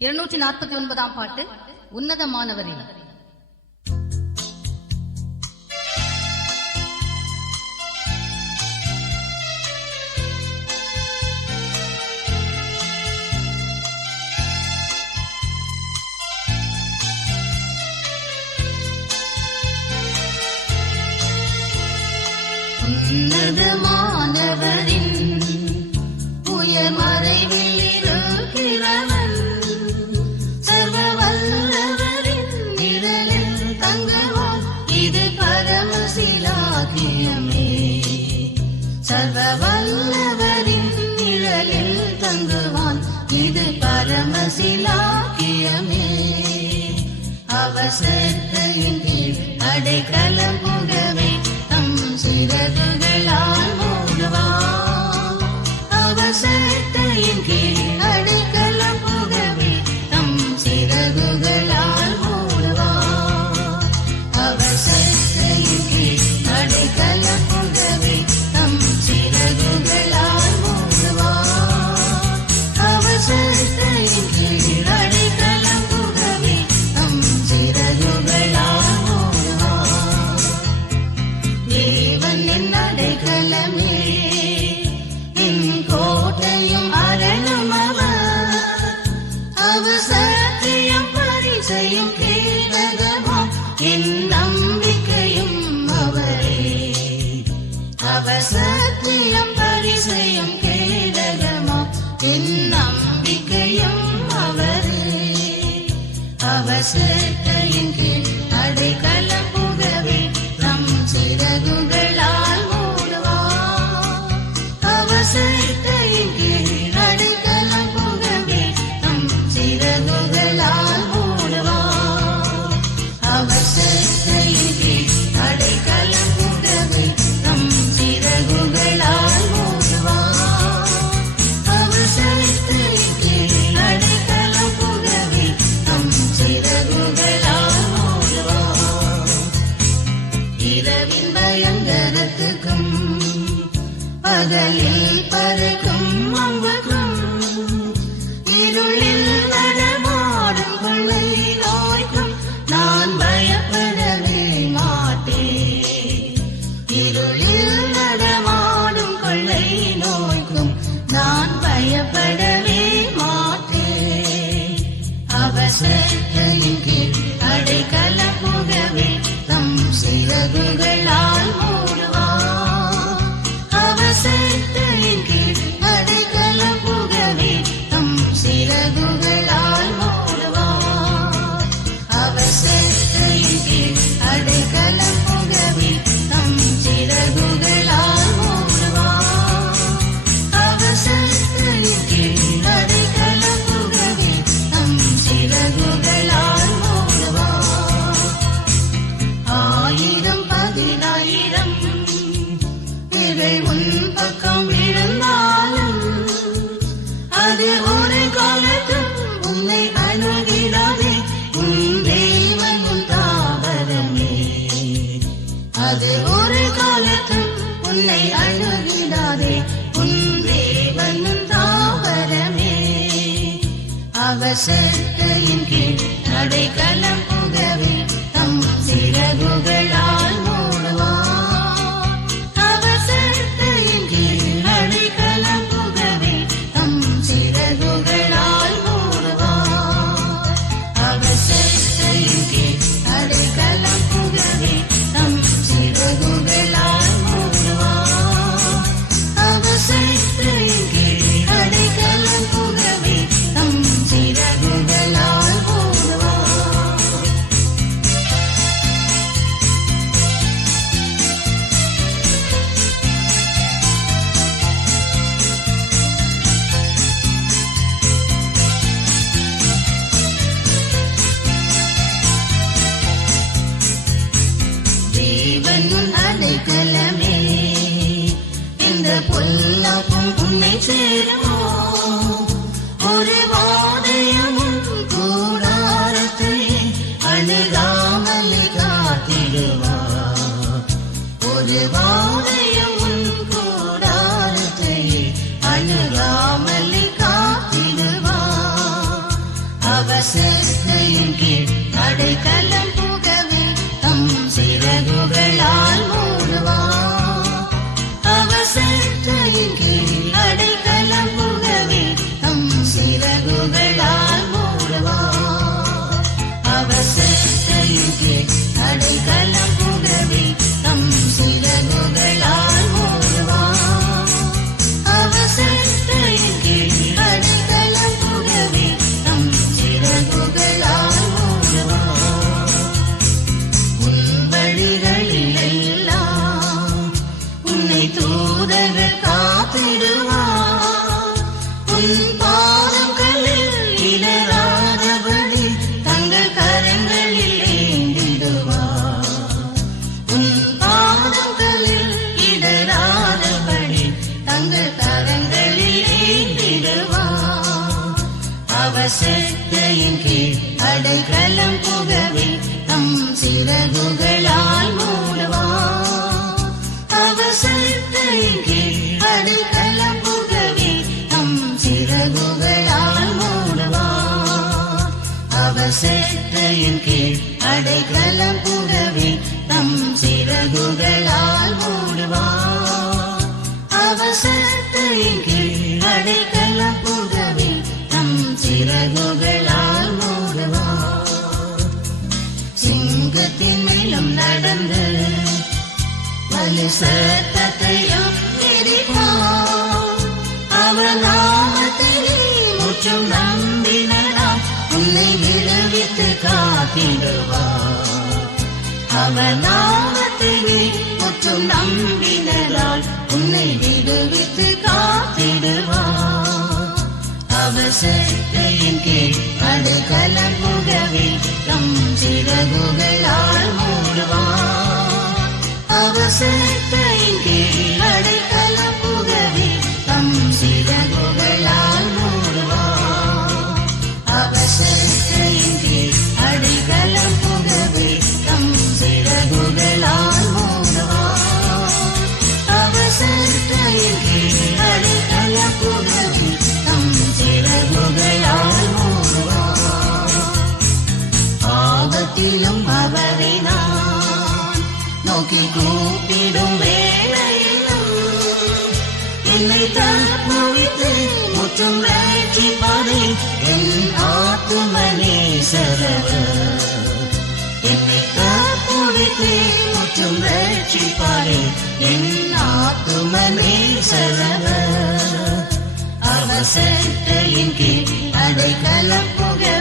249 பாட்டு உன்னதமானவரின். உன்னதமானவரின் உயர் மறைவில் இருக்கிறவன், சர்வ வல்லவரின் நிழலில் தங்குவான், இது பரமசிலாக்கியமே. சர்வ வல்லவரின் நிழலில் தங்குவான், இது பரமசிலாக்கியமே. அவசரத்தையின் கீழ் அடைக்கலம் புகவே சிறகுகளால் மூடுவான். அவசரத்தையின் கீழ் அடைக்கலம் புகவே நம் சிறகுகளால் மூடுவான். அவசரத்தையின் கீழ் அடைக்கலம் புகவே நம் சிறகுகளால் மூடுவான். அவசரத்தையின் கீழ் அடைக்கலம் புகவே நம் சிறகுகளால் மூடுவான். தேவன் என் அடைக்கலமே, என் கோட்டையும் அரணும் அவர். அவர் சத்தியம் பரிசையும் கேடகமாம், என் நம்பிக்கையும் அவரே. அவர் சத்தியம் பரிசையும் கேடகமாம், என் நம்பிக்கையும் அவரே. அவர் சத்தியின் கீழ் அடைக்கலம் புகவே நம் சிறகுகளால் மூடுவான். அவசரத்தையின் கீழ் அடைக்கலம் புகவே நம் சிறகுகளால் மூடுவான். அவசரத்தையின் கீழ் அடைக்கலம் புகவே நம் சிறகுகளால் மூடுவான். அவசரத்தையின் கீழ் அடைக்கலம் புகவே நம் சிறகுகளால் மூடுவான். இரவின் பயங்கரத்துக்கும் பகலில் பறக்கும் அம்புக்கும், இருளில் நடமாடும் கொள்ளை நோய்க்கும் நான் பயப்படவே மாட்டேன். இருளில் நடமாடும் கொள்ளை நோய்க்கும் நான் பயப்படவே மாட்டேன். அவசரத்தையின் கீழ் அடைக்கலம் புகவே தம் சிறகுகளால் மூடுவான். அவசரத்தையின் கீழ் அடைக்கலம் புகவே தம் சிறகுகளால் மூடுவான். அவசரத்தையின் கீழ் அடைக்கலம் புகவே தம் சிறகுகளால் மூடுவான். அவசரத்தையின் கீழ் அடைக்கலம் புகவே தம் சிறகுகளால் மூடுவான். 1000 10,000 பேர்கள் உன் பக்கம் விழுந்தாலும், அது ஒரு காலத்தும் உன்னை அணுகிடாதே. உன் தேவன் உன் தாவரமே, அது ஒரு காலத்தும் உன்னை அணுகிடாதே. உன் தேவன் உன் தாவரமே. அவசரத்தையின் கீழ் அடைக்கலம் புகவே தம் சிறகுகளால் மூடுவான். அவசரத்தையின் கீழ் அடைக்கலம் புகவே தம் சிறகுகளால் மூடுவான். அவசரத்தையின் கீழ் அடைக்கலம் புகவே தம் சிறகுகளால் மூடுவான். அவசரத்தையின் கீழ் அடைக்கலம் புகவே தம் சிறகுகளால் மூடுவான். அவசத்தையின் கீழ் அடைக்கலம் புகவே தம் சிறகுகளால் மூடுவார். அவசத்தையின் கீழ் அடைக்கலம் புகவே தம் சிறகுகளால் மூடுவார். அவசத்தையின் கீழ் அடைக்கலம் புகவே தம் சிறகுகளால் மூடுவார். அவசத்தையின் கீழ் அடைக்கலம் புகவே தம் சிறகுகளால் மூடுவார். உன் வழிகளில் எல்லாம் உன்னை தூதர்கள் காத்திடுவார். உன் பாதங்களில் இடராதபடி தங்கள் கரங்களில் ஏந்திடுவார். உன் பாதங்களில் இடராதபடி தங்கள் கரங்களில் ஏந்திடுவார். அவசத்தையின் கீழ் அடைக்கலம் புகவே தம் சிறகுகளால் மூடுவார். அவசத்தையின் கீழ் அடைக்கலம் புகவே தம் சிறகுகளால் மூடுவார். அவசத்தையின் கீழ் அடைக்கலம் புகவே தம் சிறகுகளால் மூடுவார். அவசத்தையின் கீழ் அடைக்கலம் புகவே தம் சிறகுகளால் மூடுவார். சிங்கத்தின் மேலும் நடந்து வலு சத்தத்தையும் எரிப்பார். அவர் நாமத்திலே முற்றும் நம்பினார் உன்னை விடுவித்து காத்திடுவார். அவர் நாமத்திலே முற்றும் நம்பினார் உன்னை விடுவித்து காத்திடுவார். அவசத்தையின் கீழ் அடைக்கலம் புகவே தம் சிறகுகளால் மூடுவார். அவசத்தையின் கீழ் அடைக்கலம் புகவே தம் சிறகுகளால் மூடுவார். அவசத்தையின் கீழ் அடைக்கலம் புகவே தம் சிறகுகளால் மூடுவார். அவசத்தையின் கீழ் அடைக்கலம் புகவே தம் சிறகுகளால் மூடுவார். ஆபத்திலும் அவரை நான் நோக்கி கூப்பிடும் வேளையிலும் என்னை தப்புவித்து முற்றும் ரட்சிப்பாரே என் ஆத்தும நேசரவர். என்னை தப்புவித்து முற்றும் ரட்சிப்பாரே என் ஆத்தும நேசரவர். அவசத்தையின் கீழ் அடைக்கலம் புகவே